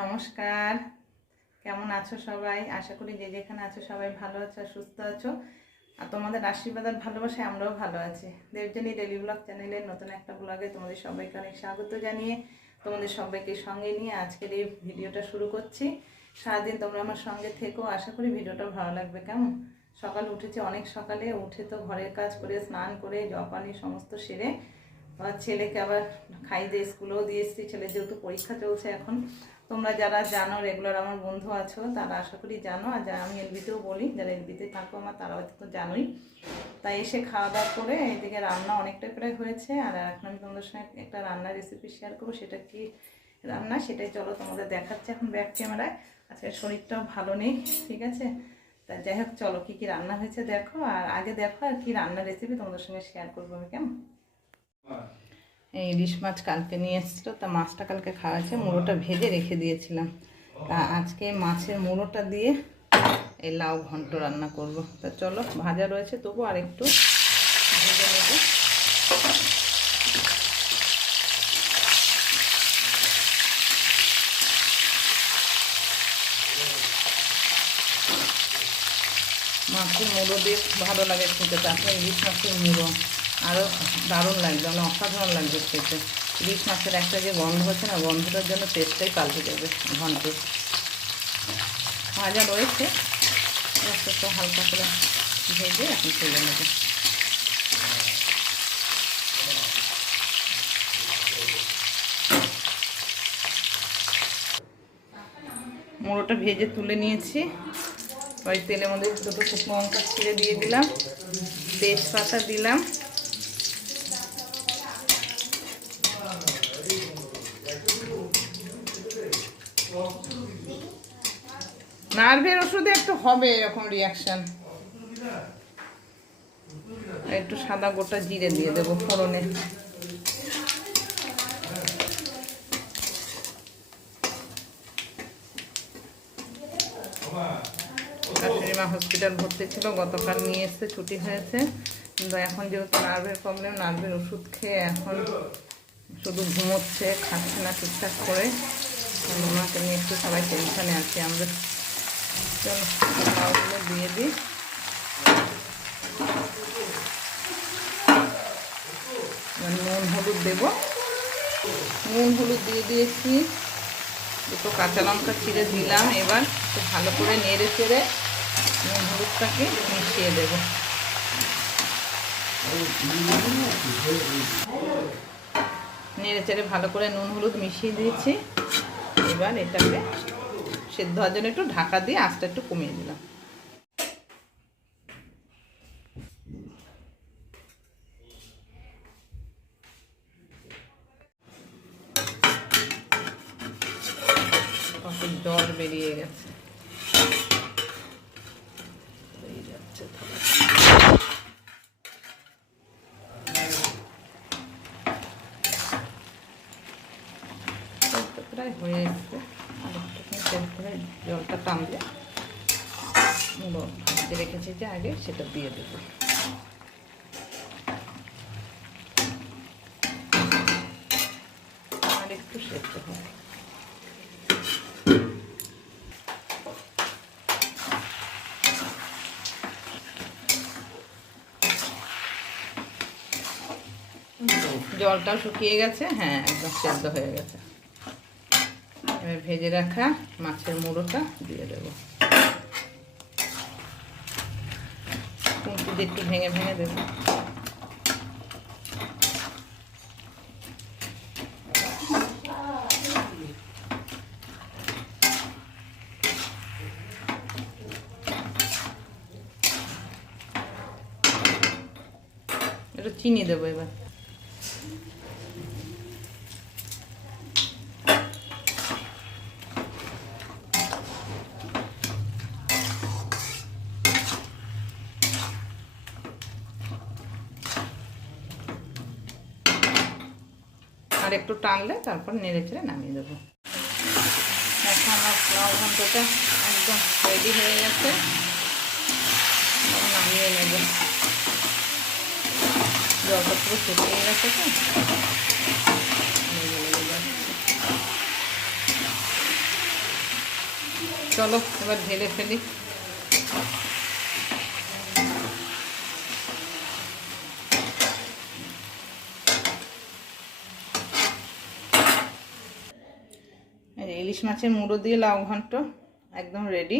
নমস্কার, কেমন আছো সবাই? আশা করি যে যেখানে আছো সবাই ভালো আছো আর সুস্থ আছো। আর তোমাদের আশীর্বাদ আর ভালোবাসায় আমরাও ভালো আছি। দেবযানী ডেলি ব্লগ চ্যানেলের নতুন একটা ব্লগে তোমাদের সবাইকে অনেক স্বাগত জানিয়ে তোমাদের সবাইকে সঙ্গে নিয়ে আজকের এই ভিডিওটা শুরু করছি। সারাদিন তোমরা আমার সঙ্গে থেকো, আশা করি ভিডিওটা ভালো লাগবে। কেমন সকাল উঠেছি, অনেক সকালে উঠে তো ঘরের কাজ করে স্নান করে জপানি সমস্ত সেরে ছেলেকে আবার খাই দিয়ে স্কুলেও দিয়ে এসেছি। ছেলের যেহেতু পরীক্ষা চলছে এখন। তোমরা যারা জানো, রেগুলার আমার বন্ধু আছো, তারা আশা করি জানো। আর যা আমি এলবিতেও বলি, যারা এলবিতে থাকো আমার, তারাও তো জানোই। তাই এসে খাওয়া দাওয়া করে এদিকে রান্না অনেকটা প্রায় হয়েছে। আর এখন আমি তোমাদের সঙ্গে একটা রান্নার রেসিপি শেয়ার করবো। সেটা কি রান্না সেটাই চলো তোমাদের দেখাচ্ছে এখন ব্যাক ক্যামেরায়। আজকে শরীরটাও ভালো নেই, ঠিক আছে? তা যাই হোক, চলো কী কী রান্না হয়েছে দেখো। আর আগে দেখো আর কি রান্নার রেসিপি তোমাদের সঙ্গে শেয়ার করবো আমি। কেমন এই ইলিশ মাছ কালকে নিয়ে এসেছিলো, তা মাছটা কালকে খাওয়া হয়েছে, মুড়োটা ভেজে রেখে দিয়েছিলাম। তা আজকে মাছের মুড়োটা দিয়ে এই লাউ ঘন্ট রান্না করব। তা চলো, ভাজা রয়েছে তবু আর একটু ভেজে নেব। মাছের মুড়ো দিয়ে ভালো লাগে খেতে, তারপরে ইলিশ মাছের মুড়ো আরও দারুণ লাগবে, মানে অসাধারণ লাগবে খেতে। ইলিশ মাছের একটা যে গন্ধ হচ্ছে না, গন্ধটার জন্য টেস্টটাই পাল্টে যাবে ঘন্ট। ভাজা রয়েছে, একটু হালকা করে ভেজে এখন তুলে নেব। মুড়োটা ভেজে তুলে নিয়েছি। ওই তেলের মধ্যে দুটো শুকনো লঙ্কা ছিঁড়ে দিয়ে দিলাম, তেজপাতা দিলাম, নার্ভের ওষুধে একটু হবে এরকম রিয়াকশান। একটু সাদা গোটা জিরে দিয়ে দেবো ফোড়নে। শাশুড়িমা হসপিটাল ভর্তি ছিল, গতকাল নিয়ে এসে ছুটি হয়েছে। কিন্তু এখন যেহেতু নার্ভের প্রবলেম, নার্ভের ওষুধ খেয়ে এখন শুধু ঘুমোচ্ছে, খাচ্ছে না ঠিকঠাক করে। ওনাকে নিয়ে একটু সবাই টেনশানে আছি আমরা। চলো লাউগুলো দিয়ে দিই। নুন হলুদ দেবো, নুন হলুদ দিয়ে দিয়েছি, দুটো কাঁচা লঙ্কা ছিঁড়ে দিলাম। এবার একটু ভালো করে নেড়ে চেড়ে নুন হলুদটাকে মিশিয়ে দেব। নেড়ে চেড়ে ভালো করে নুন হলুদ মিশিয়ে দিয়েছি। এবার এটাকে সেদ্ধ হওয়ার জন্য একটু ঢাকা দিয়ে আঁচটা একটু কমিয়ে দিলাম। জল বেরিয়ে গেছে, প্রায় হয়ে এসছে। আর একটুখানি জলটা টানলে মুড়ো ভেজে রেখেছি যে আগে, সেটা দিয়ে দেবো। আর একটু সেদ্ধ হবে। জলটাও শুকিয়ে গেছে, হ্যাঁ একদম সেদ্ধ হয়ে গেছে। এবার ভেজে রাখা মাছের মুড়োটা দিয়ে দেবো। খুন্তি একটু ভেঙে ভেঙে দেবো। একটু চিনি দেবো এবার। আর একটু টানলে তারপর নেড়ে চেড়ে নামিয়ে দেবো। এখন আমার লাউ ঘন্টটা একদম রেডি হয়ে গেছে, নামিয়ে নেব। জলটা পুরো শুকিয়ে গেছে তো। চলো এবার ঢেলে ফেলি। ইলিশ মাছের মুড়ো দিয়ে লাউ ঘন্ট একদম রেডি।